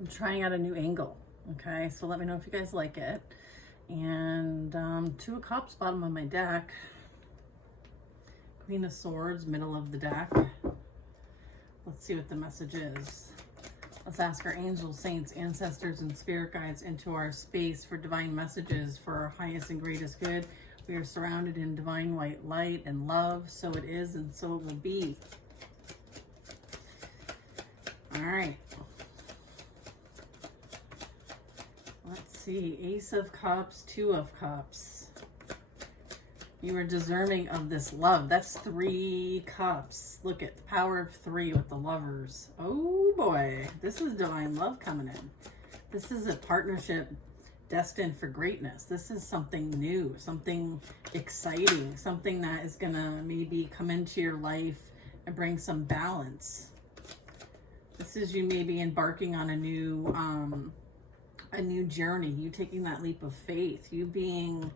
I'm trying out a new angle. Okay, so let me know if you guys like it. And Two of Cups, bottom of my deck. Queen of Swords, middle of the deck. Let's see what the message is. Let's ask our angels, saints, ancestors, and spirit guides into our space for divine messages for our highest and greatest good. We are surrounded in divine white light and love. So it is and so it will be. All right. Let's see. Ace of Cups, Two of Cups. You are deserving of this love. That's 3 cups. Look at the power of 3 with the lovers. Oh boy, this is divine love coming in. This is a partnership destined for greatness. This is something new, something exciting, something that is gonna maybe come into your life and bring some balance. This is you maybe embarking on a new journey, you taking that leap of faith, you being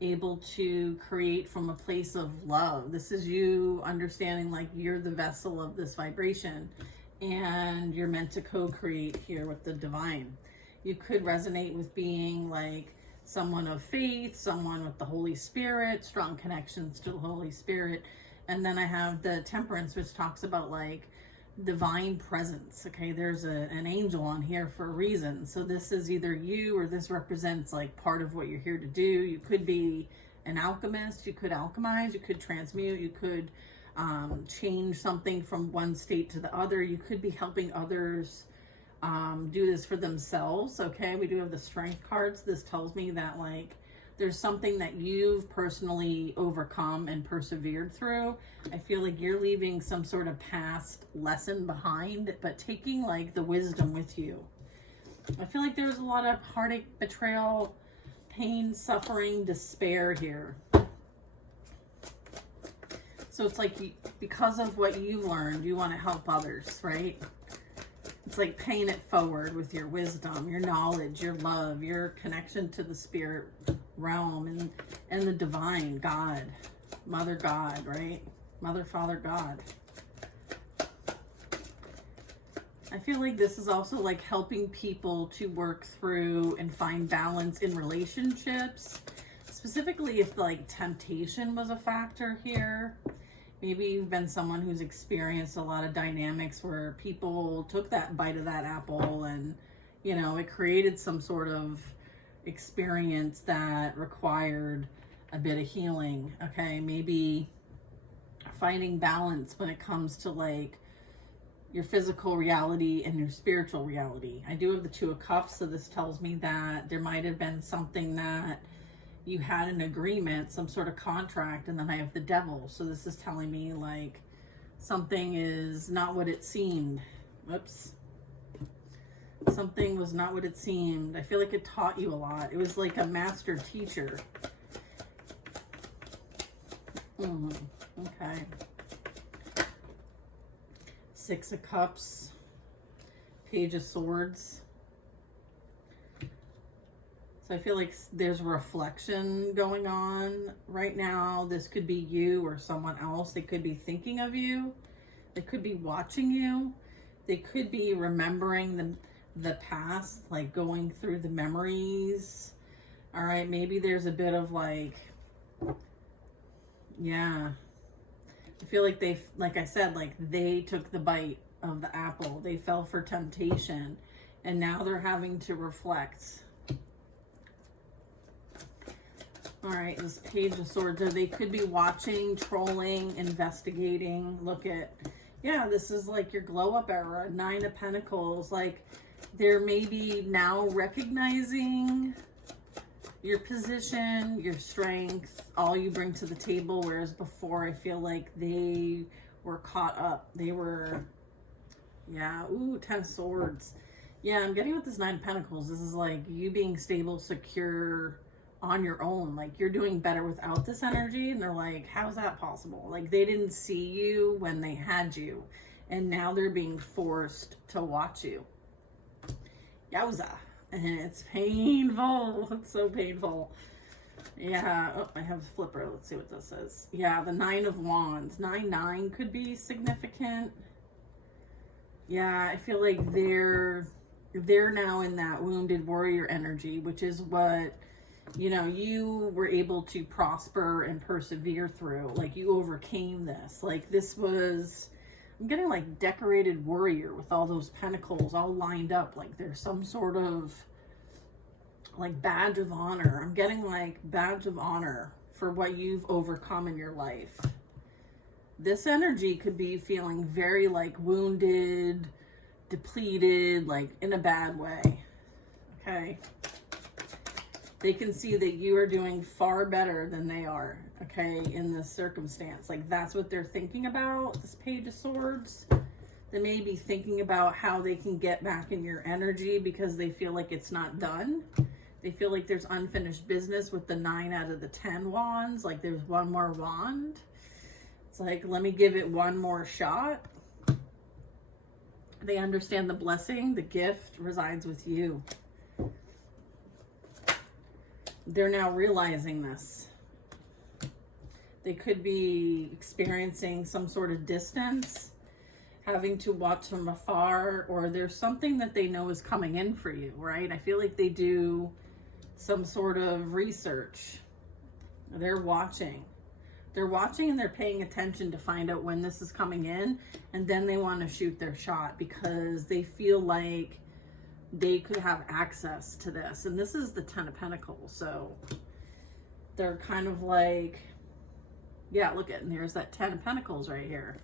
able to create from a place of love. This is you understanding like you're the vessel of this vibration and you're meant to co-create here with the divine. You could resonate with being like someone of faith, someone with the Holy Spirit, strong connections to the Holy Spirit. And then I have the Temperance, which talks about like divine presence. Okay, there's an angel on here for a reason. So this is either you or this represents like part of what you're here to do. You could be an alchemist, you could alchemize, you could transmute, you could change something from one state to the other. You could be helping others do this for themselves. Okay, we do have the Strength cards. This tells me that like there's something that you've personally overcome and persevered through. I feel like you're leaving some sort of past lesson behind, but taking like the wisdom with you. I feel like there's a lot of heartache, betrayal, pain, suffering, despair here. So it's like because of what you learned, you want to help others, right? It's like paying it forward with your wisdom, your knowledge, your love, your connection to the spirit realm and the divine God, Mother God, right? Mother, Father, God. I feel like this is also like helping people to work through and find balance in relationships, specifically if like temptation was a factor here. Maybe you've been someone who's experienced a lot of dynamics where people took that bite of that apple and, you know, it created some sort of experience that required a bit of healing. Okay, maybe finding balance when it comes to like your physical reality and your spiritual reality. I do have the Two of Cups, so this tells me that there might have been something that you had an agreement, some sort of contract, and then I have the Devil. So this is telling me like something is not what it seemed. Whoops. Something was not what it seemed. I feel like it taught you a lot. It was like a master teacher. Okay. Six of Cups. Page of Swords. So I feel like there's reflection going on right now. This could be you or someone else. They could be thinking of you. They could be watching you. They could be remembering the past, like going through the memories. All right, maybe there's a bit of like, yeah. I feel like they, like I said, like they took the bite of the apple. They fell for temptation and now they're having to reflect. All right, this Page of Swords, or they could be watching, trolling, investigating. Look at, yeah, this is like your glow up era, Nine of Pentacles. Like they're maybe now recognizing your position, your strength, all you bring to the table. Whereas before, I feel like they were caught up. They were, yeah, ooh, 10 of Swords. Yeah, I'm getting with this Nine of Pentacles. This is like you being stable, secure, on your own. Like you're doing better without this energy, and they're like, how's that possible? Like they didn't see you when they had you, and now they're being forced to watch you. Yowza. And it's painful. It's so painful. Yeah. Oh, I have a flipper. Let's see what this says. Yeah, the Nine of Wands. 9-9 could be significant. Yeah, I feel like they're they're now in that wounded warrior energy, which is what, you know, you were able to prosper and persevere through. Like, you overcame this. Like, this was, I'm getting like decorated warrior with all those pentacles all lined up. Like, there's some sort of like badge of honor. I'm getting like badge of honor for what you've overcome in your life. This energy could be feeling very like wounded, depleted, like in a bad way. Okay. They can see that you are doing far better than they are, okay, in this circumstance. Like, that's what they're thinking about, this Page of Swords. They may be thinking about how they can get back in your energy because they feel like it's not done. They feel like there's unfinished business with the 9 out of the 10 wands. Like, there's one more wand. It's like, let me give it one more shot. They understand the blessing, the gift resides with you. They're now realizing this. They could be experiencing some sort of distance, having to watch from afar, or there's something that they know is coming in for you, right? I feel like they do some sort of research. They're watching. They're watching and they're paying attention to find out when this is coming in, and then they want to shoot their shot because they feel like they could have access to this. And this is the 10 of Pentacles. So they're kind of like, yeah, look at, and there's that 10 of Pentacles right here.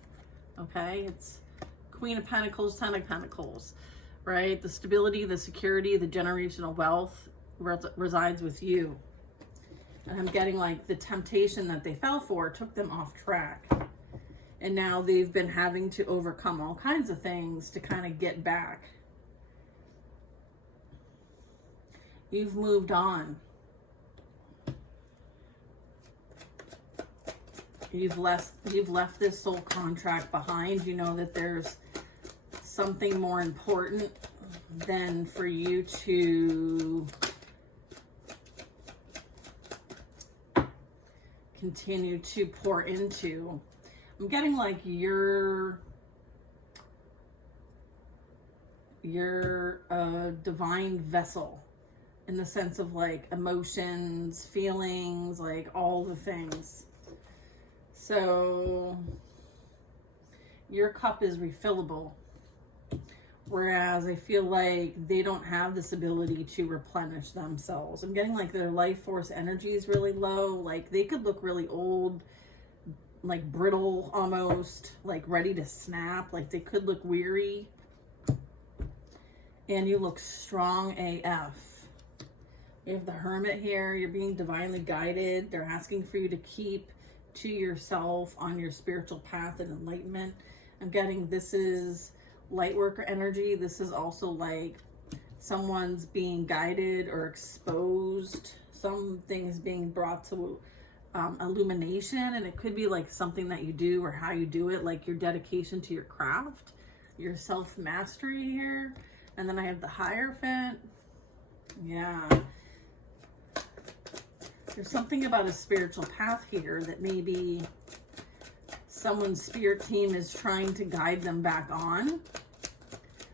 Okay. It's Queen of Pentacles, 10 of Pentacles, right? The stability, the security, the generational wealth resides with you. And I'm getting like the temptation that they fell for took them off track. And now they've been having to overcome all kinds of things to kind of get back. You've moved on. You've left this soul contract behind. You know that there's something more important than for you to continue to pour into. I'm getting like you're a divine vessel, in the sense of like emotions, feelings, like all the things. So your cup is refillable. Whereas I feel like they don't have this ability to replenish themselves. I'm getting like their life force energy is really low. Like, they could look really old, like brittle almost, like ready to snap. Like, they could look weary. And you look strong AF. You have the Hermit here. You're being divinely guided. They're asking for you to keep to yourself on your spiritual path and enlightenment. I'm getting this is light worker energy. This is also like someone's being guided or exposed. Something is being brought to illumination, and it could be like something that you do or how you do it, like your dedication to your craft, your self-mastery here. And then I have the Hierophant. Yeah. There's something about a spiritual path here that maybe someone's spirit team is trying to guide them back on.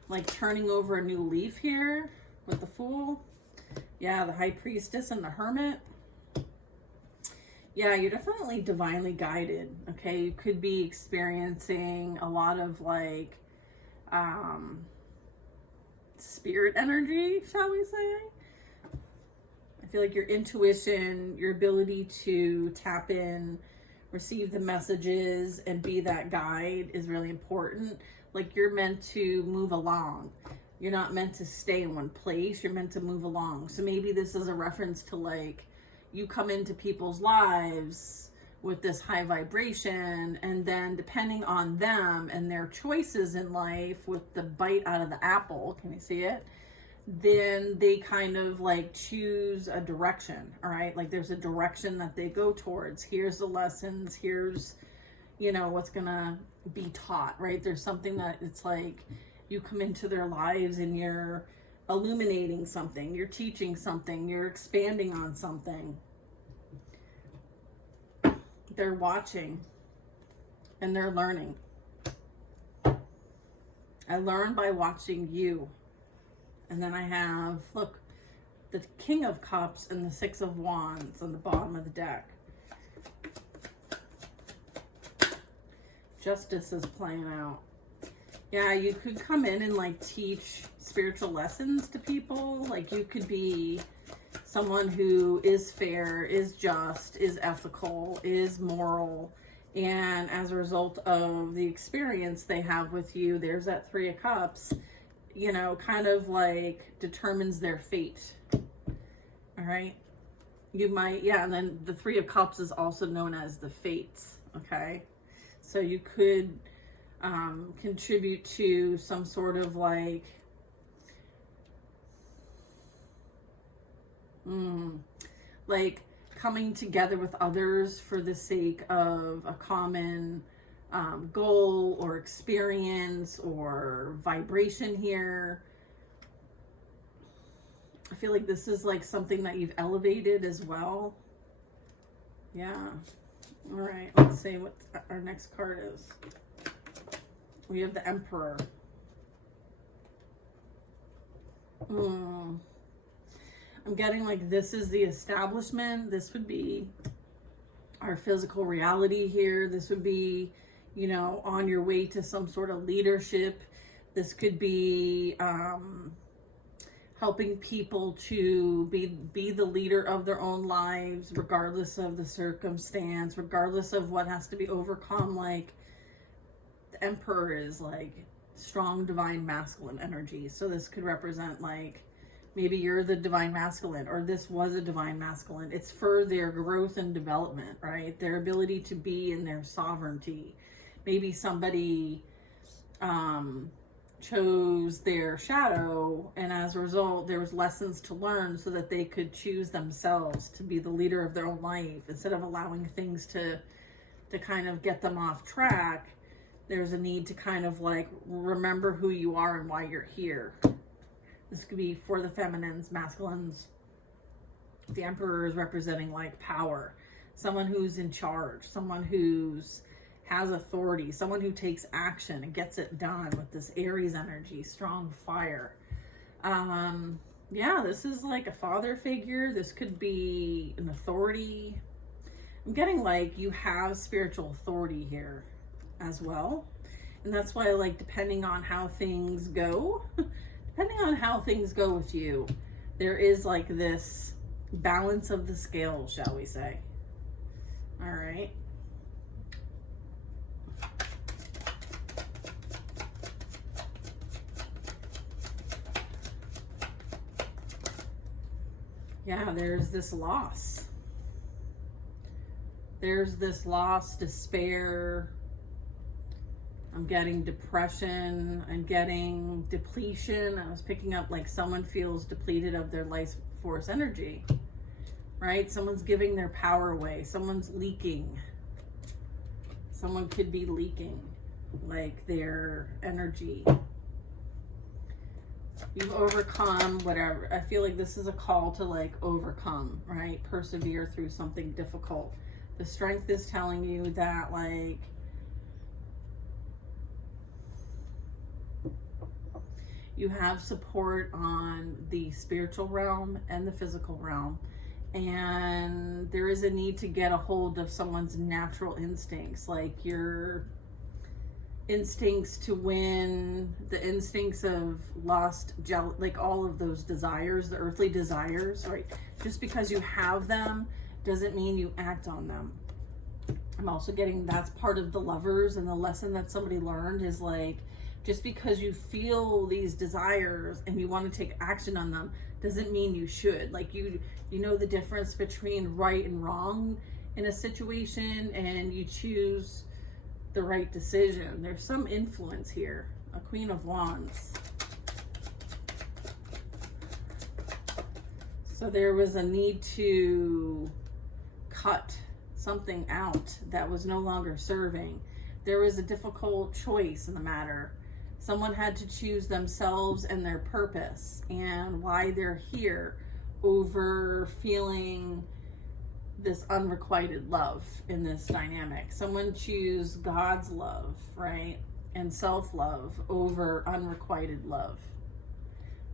Like turning over a new leaf here with the Fool. Yeah, the High Priestess and the Hermit. Yeah, you're definitely divinely guided. Okay, you could be experiencing a lot of like spirit energy, shall we say. I feel like your intuition, your ability to tap in, receive the messages, and be that guide is really important. Like, you're meant to move along. You're not meant to stay in one place. You're meant to move along. So maybe this is a reference to like, you come into people's lives with this high vibration, and then depending on them and their choices in life with the bite out of the apple, can you see it? Then they kind of like choose a direction, all right? Like, there's a direction that they go towards. Here's the lessons, here's, you know, what's gonna be taught, right? There's something that it's like you come into their lives and you're illuminating something, you're teaching something, you're expanding on something. They're watching and they're learning. I learn by watching you. And then I have, look, the King of Cups and the Six of Wands on the bottom of the deck. Justice is playing out. Yeah, you could come in and like teach spiritual lessons to people. Like you could be someone who is fair, is just, is ethical, is moral. And as a result of the experience they have with you, there's that Three of Cups, you know, kind of like determines their fate. All right. You might, yeah. And then the Three of Cups is also known as the Fates. Okay. So you could contribute to some sort of like, like coming together with others for the sake of a common goal or experience or vibration here. I feel like this is like something that you've elevated as well. Yeah. All right. Let's see what our next card is. We have the Emperor. I'm getting like this is the establishment. This would be our physical reality here. This would be, you know, on your way to some sort of leadership. This could be helping people to be the leader of their own lives, regardless of the circumstance, regardless of what has to be overcome. Like the Emperor is like strong divine masculine energy. So this could represent like maybe you're the divine masculine, or this was a divine masculine. It's for their growth and development, right? Their ability to be in their sovereignty. Maybe somebody chose their shadow, and as a result, there was lessons to learn so that they could choose themselves to be the leader of their own life instead of allowing things to kind of get them off track. There's a need to kind of like remember who you are and why you're here. This could be for the feminines, masculines. The Emperor is representing like power, someone who's in charge, someone who's has authority, someone who takes action and gets it done with this Aries energy, strong fire. Yeah, this is like a father figure. This could be an authority. I'm getting like you have spiritual authority here as well. And that's why like depending on how things go, with you, there is like this balance of the scale, shall we say. All right. Yeah, there's this loss. There's this loss, despair. I'm getting depression. I'm getting depletion. I was picking up like someone feels depleted of their life force energy, right? Someone's giving their power away. Someone's leaking. Someone could be leaking like their energy. You've overcome whatever. I feel like this is a call to like overcome, right? Persevere through something difficult. The strength is telling you that like you have support on the spiritual realm and the physical realm. And there is a need to get a hold of someone's natural instincts, like your instincts to win, the instincts of lust, like all of those desires, the earthly desires, right? Just because you have them doesn't mean you act on them. I'm also getting that's part of the Lovers, and the lesson that somebody learned is like, just because you feel these desires and you want to take action on them doesn't mean you should. Like you know the difference between right and wrong in a situation, and you choose the right decision. There's some influence here. A Queen of Wands. So there was a need to cut something out that was no longer serving. There was a difficult choice in the matter. Someone had to choose themselves and their purpose and why they're here over feeling this unrequited love in this dynamic. Someone choose God's love, right? And self-love over unrequited love.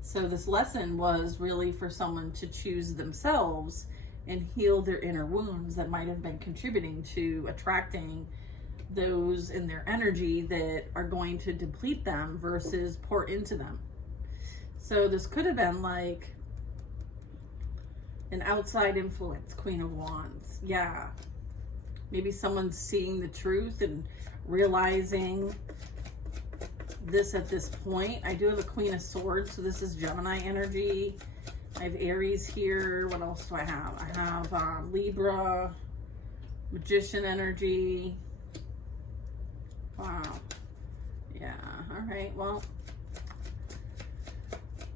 So this lesson was really for someone to choose themselves and heal their inner wounds that might have been contributing to attracting those in their energy that are going to deplete them versus pour into them. So this could have been like an outside influence, Queen of Wands. Yeah. Maybe someone's seeing the truth and realizing this at this point. I do have a Queen of Swords, so this is Gemini energy. I have Aries here. What else do I have? I have Libra, Magician energy. Wow. Yeah. All right. Well,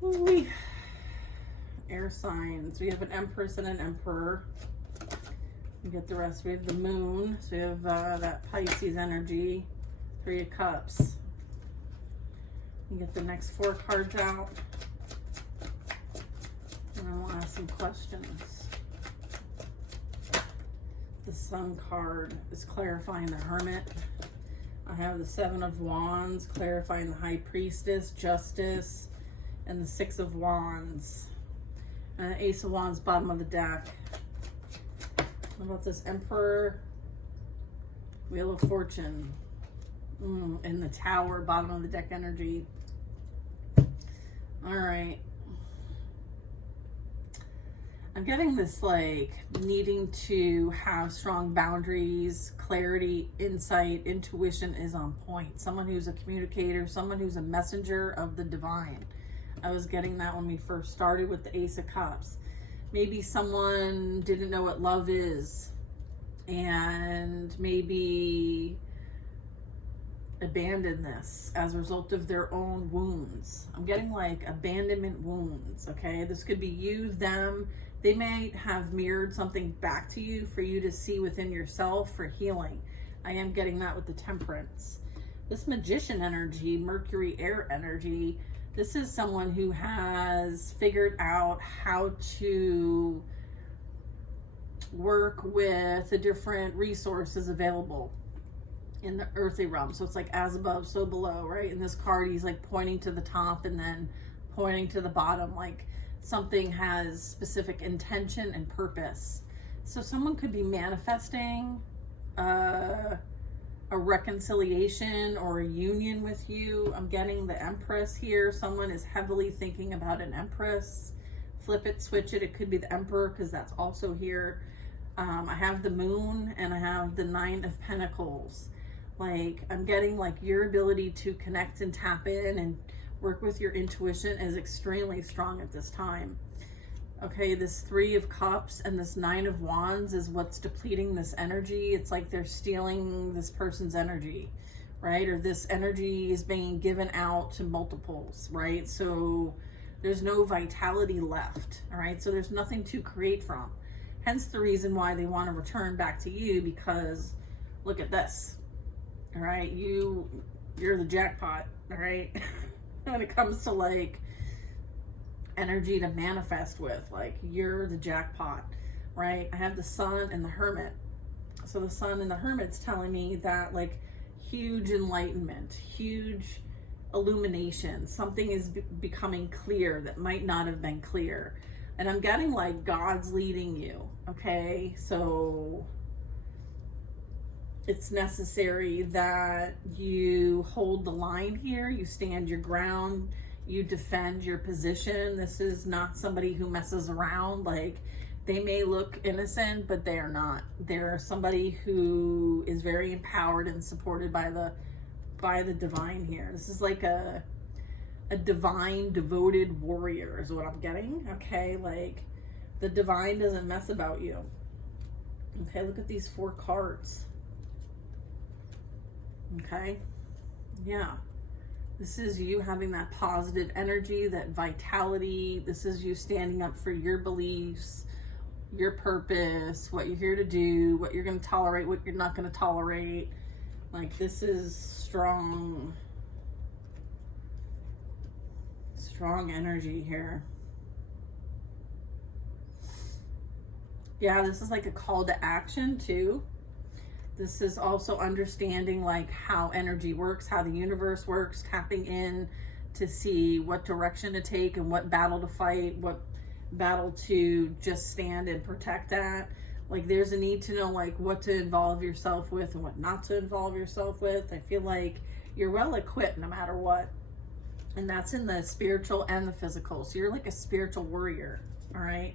ooh, air signs. We have an Empress and an Emperor. We get the rest. We have the Moon. So we have that Pisces energy. 3 of Cups. You get the next 4 cards out. And I will ask some questions. The Sun card is clarifying the Hermit. I have the 7 of Wands, clarifying the High Priestess, Justice, and the 6 of Wands. And the Ace of Wands, bottom of the deck. What about this Emperor? Wheel of Fortune. And the Tower, bottom of the deck energy. All right. I'm getting this like needing to have strong boundaries, clarity, insight, intuition is on point. Someone who's a communicator, someone who's a messenger of the divine. I was getting that when we first started with the Ace of Cups. Maybe someone didn't know what love is and maybe abandoned this as a result of their own wounds. I'm getting like abandonment wounds, okay? This could be you, them. They might have mirrored something back to you for you to see within yourself for healing. I am getting that with the Temperance. This Magician energy, Mercury air energy, this is someone who has figured out how to work with the different resources available in the earthly realm. So it's like as above, so below, right? In this card, he's like pointing to the top and then pointing to the bottom, like something has specific intention and purpose. So someone could be manifesting a reconciliation or a union with you. I'm getting the Empress here. Someone is heavily thinking about an Empress. Flip it, switch it. It could be the Emperor because that's also here. I have the Moon and I have the 9 of Pentacles. Like I'm getting like your ability to connect and tap in and work with your intuition is extremely strong at this time. Okay, this 3 of Cups and this 9 of Wands is what's depleting this energy. It's like they're stealing this person's energy, right? Or this energy is being given out to multiples, right? So there's no vitality left, all right? So there's nothing to create from. Hence the reason why they want to return back to you, because look at this, all right? You're the jackpot, all right? When it comes to like energy to manifest with, like you're the jackpot, right? I have the Sun and the Hermit. So the Sun and the Hermit's telling me that like huge enlightenment, huge illumination, something is becoming clear that might not have been clear. And I'm getting like God's leading you, okay? So it's necessary that you hold the line here, you stand your ground, you defend your position. This is not somebody who messes around. Like they may look innocent, but they are not. They're somebody who is very empowered and supported by the divine here. This is like a divine devoted warrior is what I'm getting, okay? Like the divine doesn't mess about you. Okay, look at these 4 cards. Okay, yeah, this is you having that positive energy, that vitality. This is you standing up for your beliefs, your purpose, what you're here to do, what you're going to tolerate, what you're not going to tolerate. Like this is strong energy here. Yeah, this is like a call to action too. This is also understanding like how energy works, how the universe works, tapping in to see what direction to take and what battle to fight, what battle to just stand and protect at. Like there's a need to know like what to involve yourself with and what not to involve yourself with. I feel like you're well equipped no matter what. And that's in the spiritual and the physical. So you're like a spiritual warrior, all right?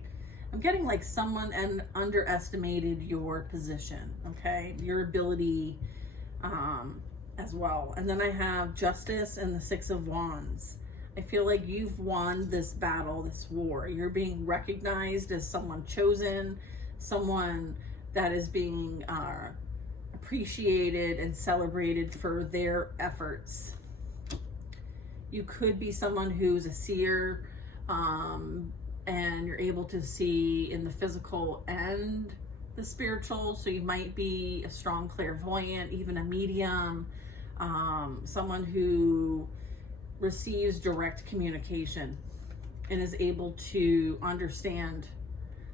I'm getting like someone underestimated your position, okay? Your ability as well. And then I have Justice and the Six of Wands. I feel like you've won this battle, this war. You're being recognized as someone chosen, someone that is being appreciated and celebrated for their efforts. You could be someone who's a seer, and you're able to see in the physical and the spiritual. So you might be a strong clairvoyant, even a medium, someone who receives direct communication and is able to understand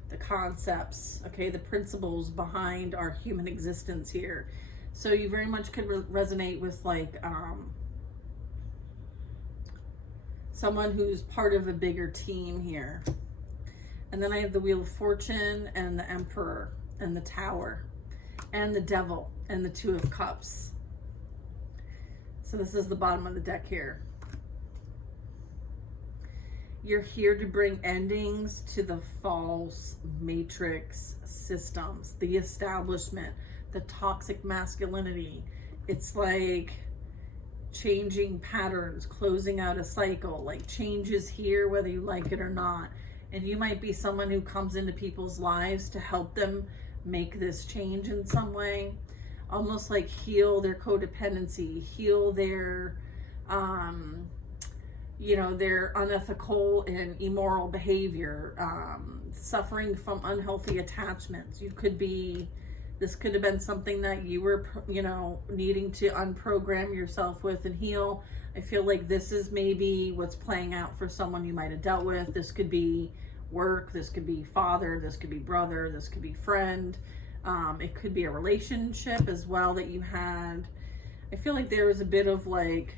the concepts, okay, the principles behind our human existence here. So you very much could resonate with like someone who's part of a bigger team here. And then I have the Wheel of Fortune and the Emperor and the Tower and the Devil and the Two of Cups. So this is the bottom of the deck here. You're here to bring endings to the false matrix systems, the establishment, the toxic masculinity. It's like changing patterns, closing out a cycle, like changes here, whether you like it or not. And you might be someone who comes into people's lives to help them make this change in some way, almost like heal their codependency, heal their, their unethical and immoral behavior, suffering from unhealthy attachments. This could have been something that you were, needing to unprogram yourself with and heal. I feel like this is maybe what's playing out for someone you might have dealt with. This could be work, this could be father, this could be brother, this could be friend. It could be a relationship as well that you had. I feel like there was a bit of like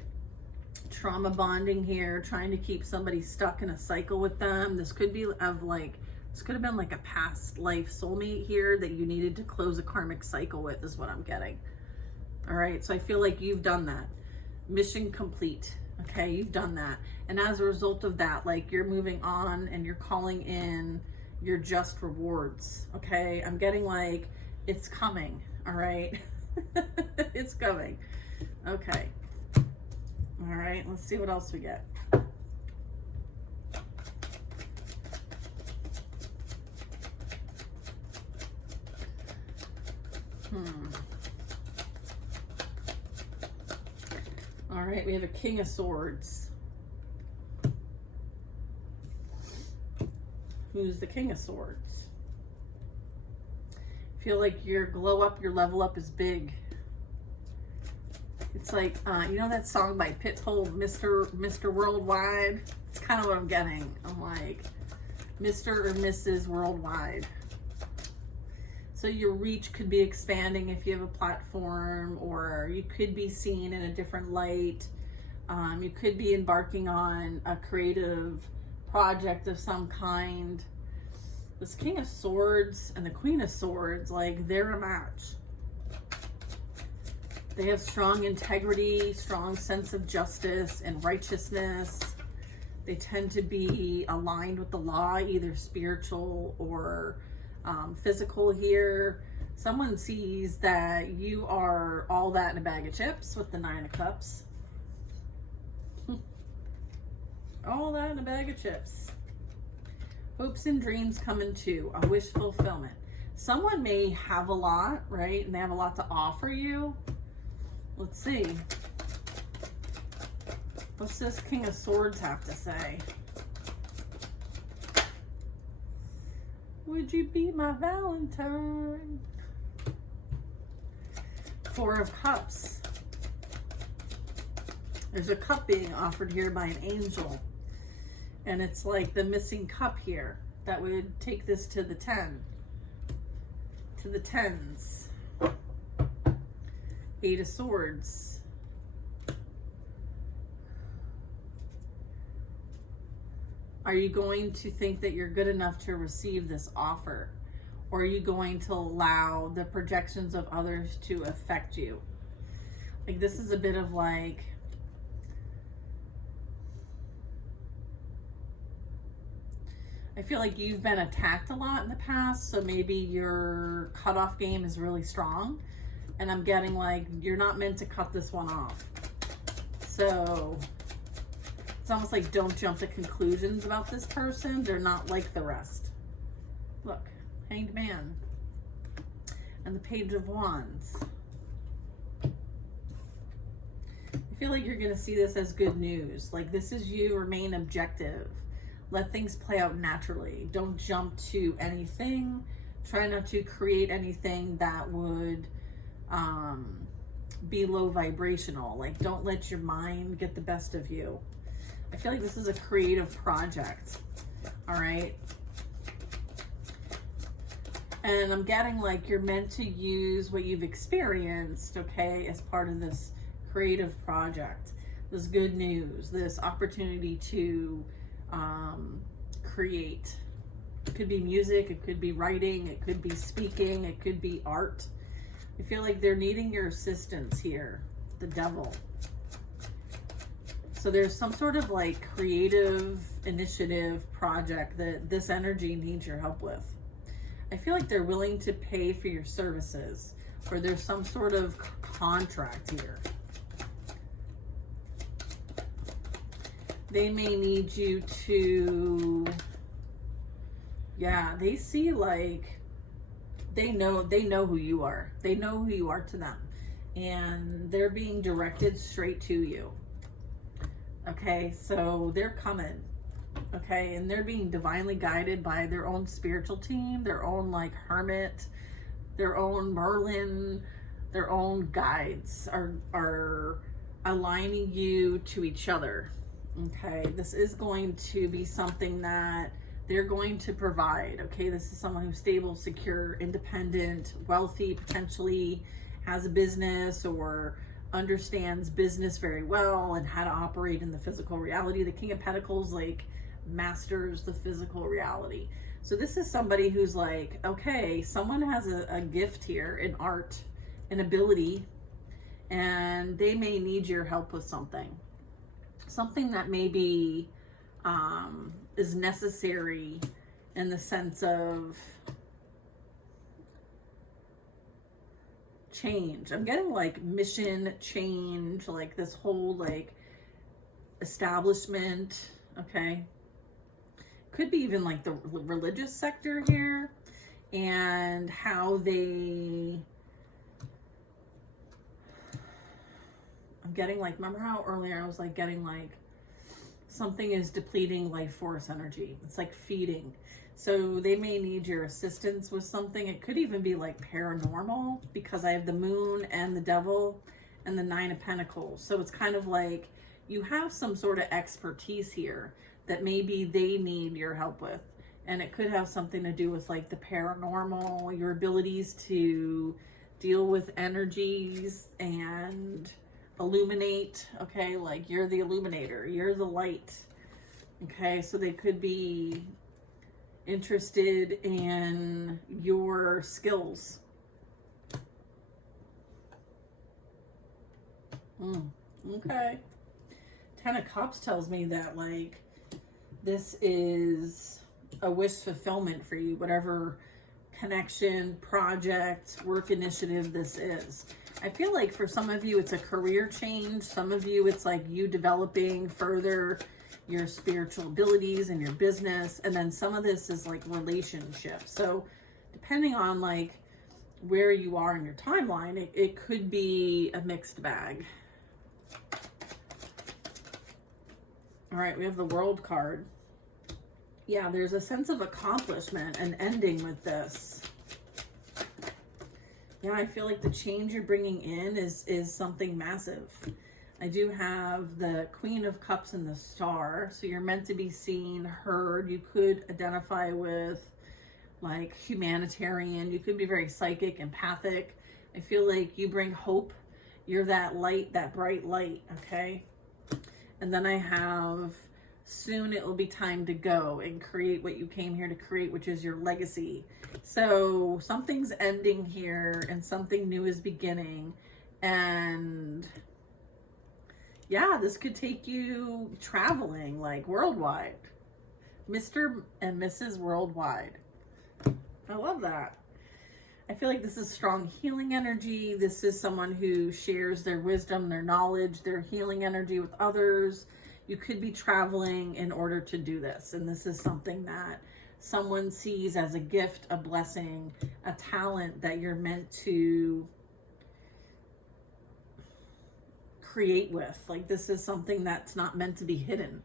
trauma bonding here, trying to keep somebody stuck in a cycle with them. This could have been like a past life soulmate here that you needed to close a karmic cycle with, is what I'm getting. All right, so I feel like you've done that. Mission complete. Okay, you've done that. And as a result of that, like you're moving on and you're calling in your just rewards. Okay, I'm getting like it's coming. All right, it's coming. Okay. All right, let's see what else we get. All right, we have a King of Swords. Who's the King of Swords? I feel like your glow up, your level up is big. It's like, that song by Pitbull, Mr. Worldwide? It's kind of what I'm getting. I'm like, Mr. or Mrs. Worldwide. So your reach could be expanding if you have a platform, or you could be seen in a different light. You could be embarking on a creative project of some kind. This King of Swords and the Queen of Swords, like they're a match. They have strong integrity, strong sense of justice and righteousness. They tend to be aligned with the law, either spiritual or physical here. Someone sees that you are all that in a bag of chips with the Nine of Cups. All that in a bag of chips. Hopes and dreams coming true. A wish fulfillment. Someone may have a lot, right? And they have a lot to offer you. Let's see. What's this King of Swords have to say? Would you be my Valentine? Four of Cups. There's a cup being offered here by an angel. And it's like the missing cup here. That would take this to the 10. To the 10s. Eight of Swords. Are you going to think that you're good enough to receive this offer? Or are you going to allow the projections of others to affect you? Like, this is a bit of like, I feel like you've been attacked a lot in the past, so maybe your cutoff game is really strong. And I'm getting like, you're not meant to cut this one off. So it's almost like, don't jump to conclusions about this person. They're not like the rest. Look, Hanged Man and the Page of Wands. I feel like you're going to see this as good news. Like, this is you. Remain objective. Let things play out naturally. Don't jump to anything. Try not to create anything that would be low vibrational. Like, don't let your mind get the best of you. I feel like this is a creative project. All right. And I'm getting like you're meant to use what you've experienced, okay, as part of this creative project. This good news, this opportunity to create. It could be music, it could be writing, it could be speaking, it could be art. I feel like they're needing your assistance here, the Devil. So there's some sort of like creative initiative project that this energy needs your help with. I feel like they're willing to pay for your services, or there's some sort of contract here. They may need you to, yeah, they see like, they know who you are. They know who you are to them. And they're being directed straight to you. Okay, so they're coming. Okay, and they're being divinely guided by their own spiritual team, their own like hermit, their own Merlin, their own guides are aligning you to each other. Okay, this is going to be something that they're going to provide. Okay, this is someone who's stable, secure, independent, wealthy, potentially has a business or understands business very well and how to operate in the physical reality. The King of Pentacles like masters the physical reality. So this is somebody who's like, okay, someone has a gift here in art, an ability, and they may need your help with something that maybe is necessary in the sense of change. I'm getting like mission change, like this whole like establishment. Okay, could be even like the religious sector here, and how they, I'm getting like, remember how earlier I was like getting like something is depleting life force energy. It's like feeding. So they may need your assistance with something. It could even be like paranormal, because I have the Moon and the Devil and the Nine of Pentacles. So it's kind of like you have some sort of expertise here that maybe they need your help with. And it could have something to do with like the paranormal, your abilities to deal with energies and illuminate. Okay, like you're the illuminator, you're the light. Okay, so they could be interested in your skills. Okay. Ten of Cups tells me that like this is a wish fulfillment for you, whatever connection, project, work initiative this is. I feel like for some of you it's a career change. Some of you it's like you developing further your spiritual abilities and your business. And then some of this is like relationships. So depending on like where you are in your timeline, it could be a mixed bag. All right, we have the World card. Yeah, there's a sense of accomplishment and ending with this. Yeah, I feel like the change you're bringing in is something massive. I do have the Queen of Cups and the Star. So you're meant to be seen, heard. You could identify with like humanitarian. You could be very psychic, empathic. I feel like you bring hope. You're that light, that bright light, okay? And then I have soon it will be time to go and create what you came here to create, which is your legacy. So something's ending here and something new is beginning. And yeah, this could take you traveling like worldwide. Mr. and Mrs. Worldwide. I love that. I feel like this is strong healing energy. This is someone who shares their wisdom, their knowledge, their healing energy with others. You could be traveling in order to do this. And this is something that someone sees as a gift, a blessing, a talent that you're meant to create with. Like, this is something that's not meant to be hidden.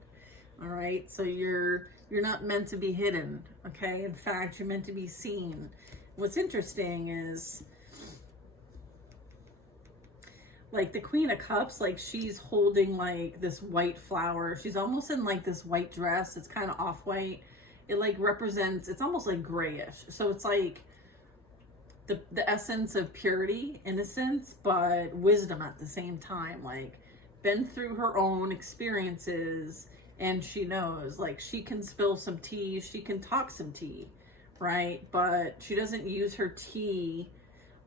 All right. So you're not meant to be hidden. Okay. In fact, you're meant to be seen. What's interesting is, like, the Queen of Cups, like, she's holding like this white flower. She's almost in like this white dress. It's kind of off-white. It like represents, it's almost like grayish. So it's like the essence of purity, innocence, but wisdom at the same time. Like, been through her own experiences, and she knows, like, she can spill some tea, she can talk some tea, right? But she doesn't use her tea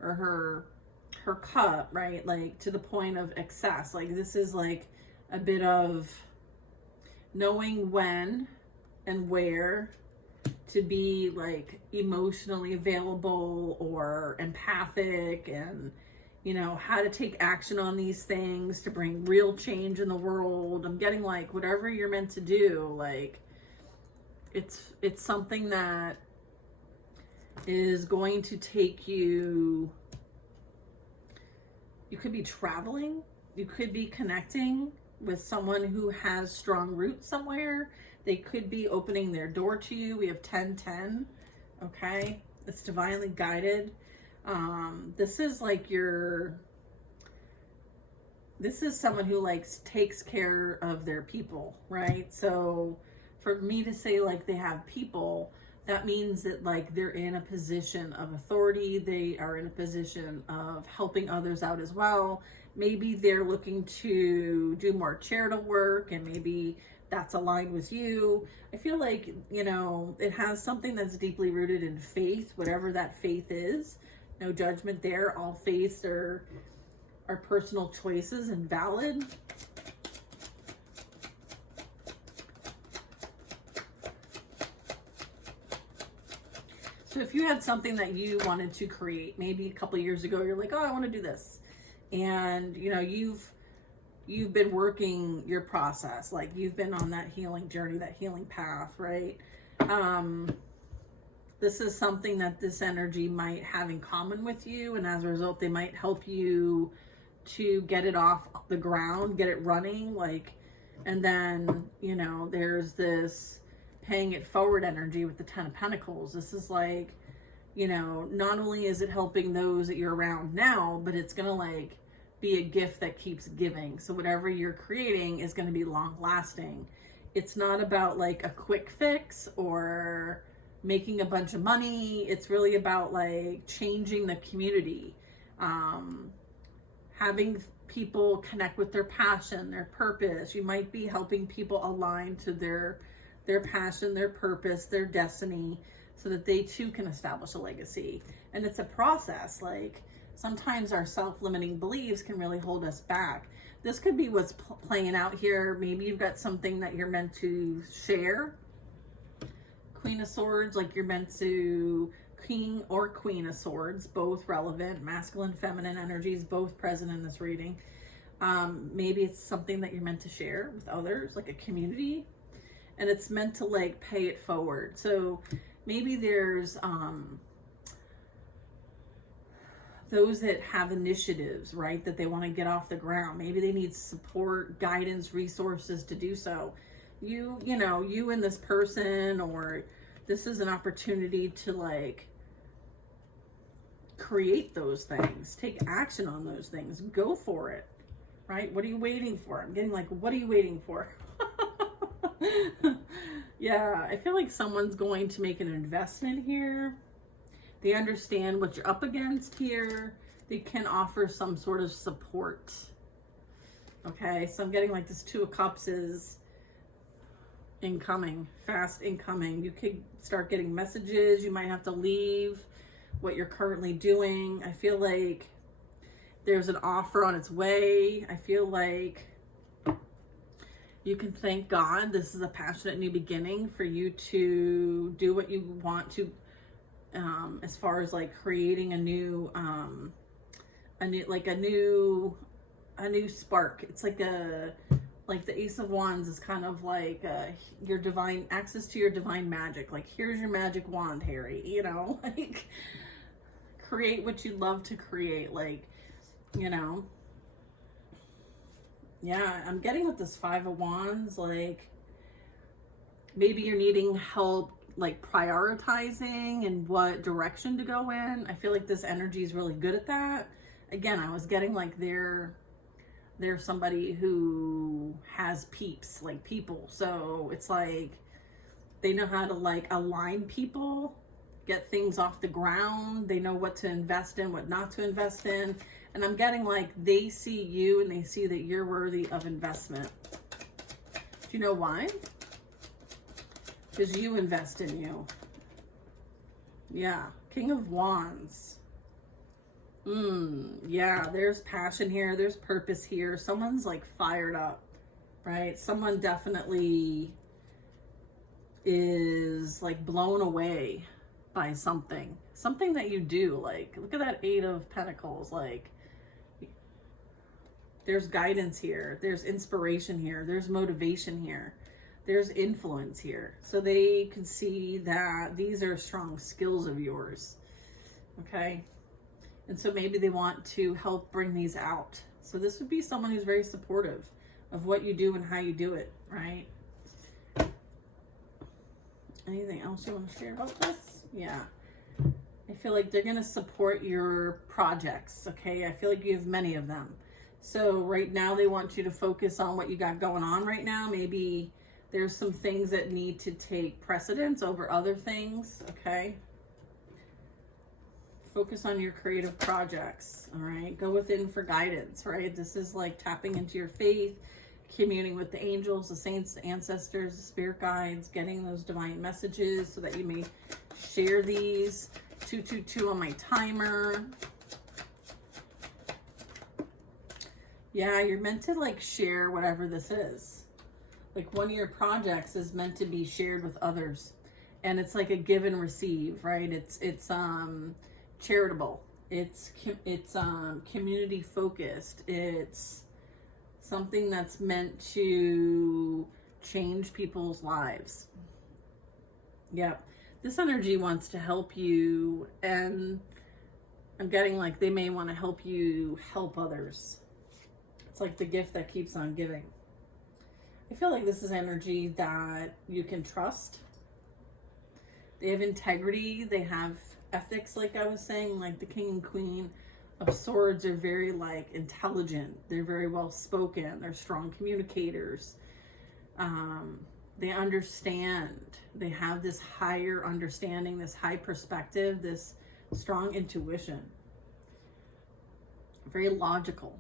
or her cup, right? Like, to the point of excess. Like, this is like a bit of knowing when and where to be like emotionally available or empathic, and you know, how to take action on these things to bring real change in the world. I'm getting like, whatever you're meant to do, like, it's something that is going to take you. You could be traveling, you could be connecting with someone who has strong roots somewhere. They could be opening their door to you. We have 1010. Okay, it's divinely guided. This is like this is someone who like takes care of their people, right? So for me to say like they have people, that means that like they're in a position of authority. They are in a position of helping others out as well. Maybe they're looking to do more charitable work, and maybe that's aligned with you. I feel like, you know, it has something that's deeply rooted in faith, whatever that faith is. No judgment there. All faiths are personal choices and valid. So if you had something that you wanted to create, maybe a couple of years ago, you're like, oh, I want to do this. And, you know, you've been working your process, like you've been on that healing journey, that healing path, right? This is something that this energy might have in common with you, and as a result, they might help you to get it off the ground, get it running, like, and then, you know, there's this paying it forward energy with the 10 of Pentacles. This is like, you know, not only is it helping those that you're around now, but it's gonna like be a gift that keeps giving. So whatever you're creating is going to be long lasting. It's not about like a quick fix or making a bunch of money. It's really about like changing the community, having people connect with their passion, their purpose. You might be helping people align to their passion, their purpose, their destiny, so that they too can establish a legacy. And it's a process. Like, sometimes our self-limiting beliefs can really hold us back. This could be what's playing out here. Maybe you've got something that you're meant to share. Queen of Swords, like you're meant to, King or Queen of Swords, both relevant. Masculine, feminine energies, both present in this reading. Maybe it's something that you're meant to share with others, like a community. And it's meant to like pay it forward. So maybe there's those that have initiatives, right, that they want to get off the ground. Maybe they need support, guidance, resources to do so. You know, you and this person, or this is an opportunity to like create those things, take action on those things, go for it, right? What are you waiting for? I'm getting like, what are you waiting for? Yeah, I feel like someone's going to make an investment here. They understand what you're up against here. They can offer some sort of support. Okay, so I'm getting like this 2 of Cups is incoming, fast incoming. You could start getting messages. You might have to leave what you're currently doing. I feel like there's an offer on its way. I feel like you can thank God. This is a passionate new beginning for you to do what you want to, as far as like creating a new spark. It's like the Ace of Wands is kind of like your divine access to your divine magic. Like, here's your magic wand, Harry, you know, like create what you love to create. Like, you know, yeah, I'm getting with this Five of Wands, like maybe you're needing help like prioritizing and what direction to go in. I feel like this energy is really good at that. Again, I was getting like they're somebody who has peeps, like people. So it's like they know how to like align people, get things off the ground. They know what to invest in, what not to invest in. And I'm getting like they see you and they see that you're worthy of investment. Do you know why? Because you invest in you. Yeah, King of Wands. Yeah, there's passion here. There's purpose here. Someone's like fired up, right? Someone definitely is like blown away by something that you do. Like, look at that Eight of Pentacles. Like, there's guidance here. There's inspiration here. There's motivation here. There's influence here. So they can see that these are strong skills of yours. Okay. And so maybe they want to help bring these out. So this would be someone who's very supportive of what you do and how you do it, right? Anything else you want to share about this? Yeah. I feel like they're going to support your projects, okay? I feel like you have many of them. So right now they want you to focus on what you got going on right now. Maybe there's some things that need to take precedence over other things, okay? Focus on your creative projects, all right? Go within for guidance, right? This is like tapping into your faith, communing with the angels, the saints, the ancestors, the spirit guides, getting those divine messages so that you may share these. 222 on my timer. Yeah, you're meant to like share whatever this is. Like, one of your projects is meant to be shared with others. And it's like a give and receive, right? It's charitable. It's community focused. It's something that's meant to change people's lives. Yep. This energy wants to help you, and I'm getting like they may want to help you help others. It's like the gift that keeps on giving. I feel like this is energy that you can trust. They have integrity. They have ethics, like I was saying, like the King and Queen of Swords are very like intelligent. They're very well spoken. They're strong communicators. They understand. They have this higher understanding, this high perspective, this strong intuition. Very logical.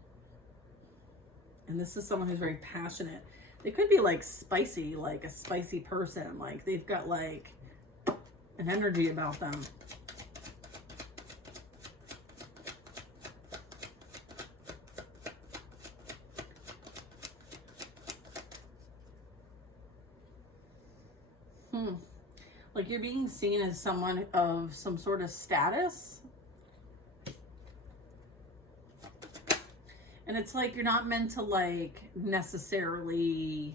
And this is someone who's very passionate. They could be like spicy, like a spicy person. Like they've got like an energy about them. Like you're being seen as someone of some sort of status. And it's like you're not meant to like necessarily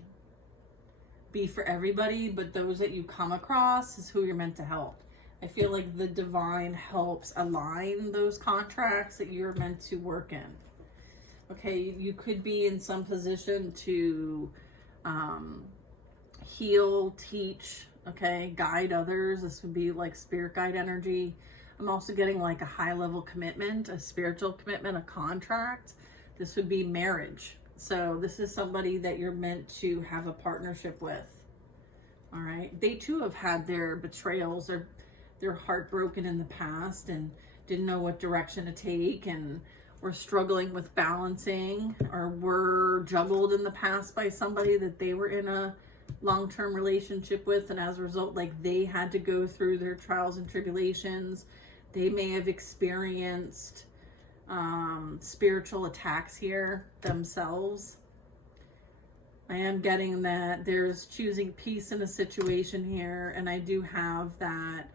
be for everybody, but those that you come across is who you're meant to help. I feel like the divine helps align those contracts that you're meant to work in. Okay, you could be in some position to heal, teach, okay, guide others. This would be like spirit guide energy. I'm also getting like a high level commitment, a spiritual commitment, a contract. This would be marriage. So this is somebody that you're meant to have a partnership with. All right. They too have had their betrayals. They're heartbroken in the past and didn't know what direction to take, and were struggling with balancing, or were juggled in the past by somebody that they were in a long-term relationship with, and as a result, like they had to go through their trials and tribulations. They may have experienced spiritual attacks here themselves. I am getting that there's choosing peace in a situation here, and I do have that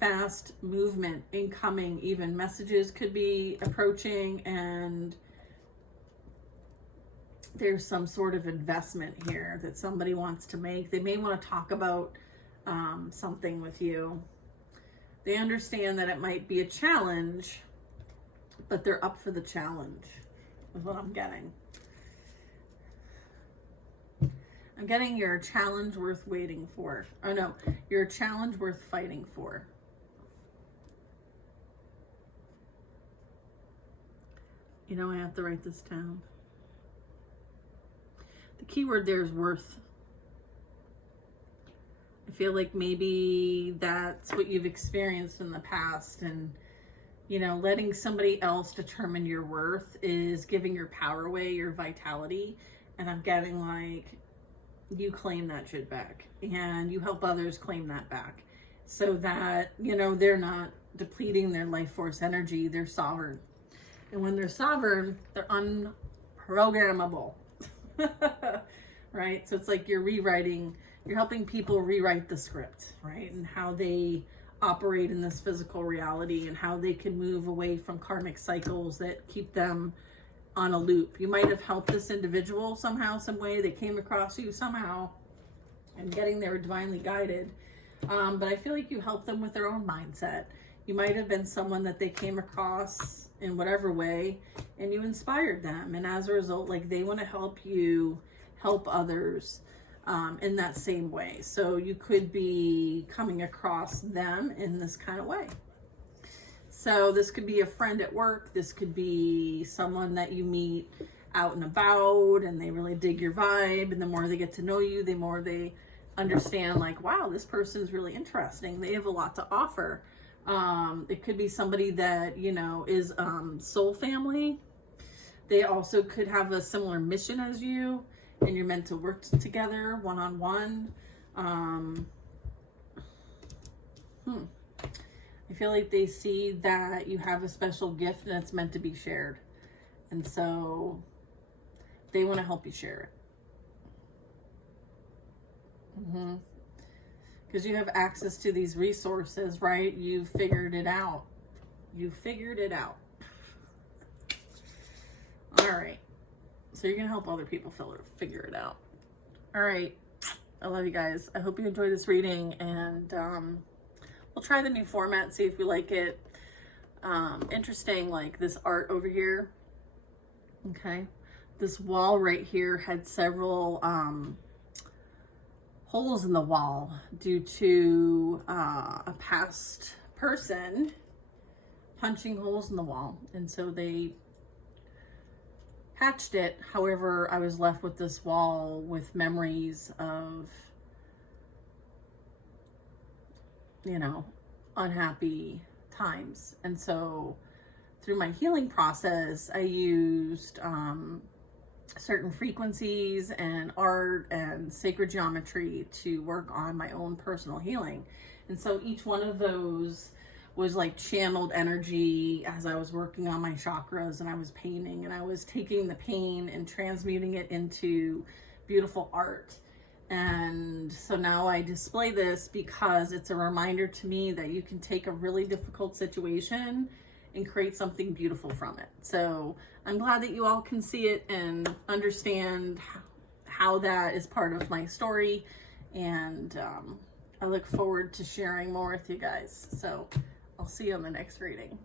fast movement incoming. Even messages could be approaching, and there's some sort of investment here that somebody wants to make. They may want to talk about something with you. They understand that it might be a challenge, but they're up for the challenge, is what I'm getting. I'm getting you're a challenge worth waiting for. Oh no, you're a challenge worth fighting for. You know, I have to write this down. The key word there is worth. I feel like maybe that's what you've experienced in the past, and you know, letting somebody else determine your worth is giving your power away, your vitality. And I'm getting like you claim that shit back, and you help others claim that back, so that, you know, they're not depleting their life force energy. They're sovereign, and when they're sovereign, they're unprogrammable. Right? So it's like you're helping people rewrite the script, right? And how they operate in this physical reality, and how they can move away from karmic cycles that keep them on a loop. You might have helped this individual somehow, some way. They came across you somehow, and getting there divinely guided. But I feel like you helped them with their own mindset. You might have been someone that they came across in whatever way, and you inspired them. And as a result, like they want to help you help others in that same way. So you could be coming across them in this kind of way. So this could be a friend at work. This could be someone that you meet out and about, and they really dig your vibe. And the more they get to know you, the more they understand, like, wow, this person is really interesting. They have a lot to offer. It could be somebody that, you know, is soul family. They also could have a similar mission as you, and you're meant to work together one-on-one. I feel like they see that you have a special gift and it's meant to be shared. And so they want to help you share it. Because you have access to these resources, right? You've figured it out. You figured it out. All right. So you're going to help other people figure it out. All right. I love you guys. I hope you enjoyed this reading, and we'll try the new format, see if we like it. Interesting, like this art over here. Okay. This wall right here had several holes in the wall due to a past person punching holes in the wall. And so they patched it. However, I was left with this wall with memories of, you know, unhappy times. And so through my healing process, I used certain frequencies and art and sacred geometry to work on my own personal healing. And so each one of those was like channeled energy as I was working on my chakras, and I was painting, and I was taking the pain and transmuting it into beautiful art. And so now I display this because it's a reminder to me that you can take a really difficult situation and create something beautiful from it. So I'm glad that you all can see it and understand how that is part of my story. And I look forward to sharing more with you guys. So I'll see you on the next reading.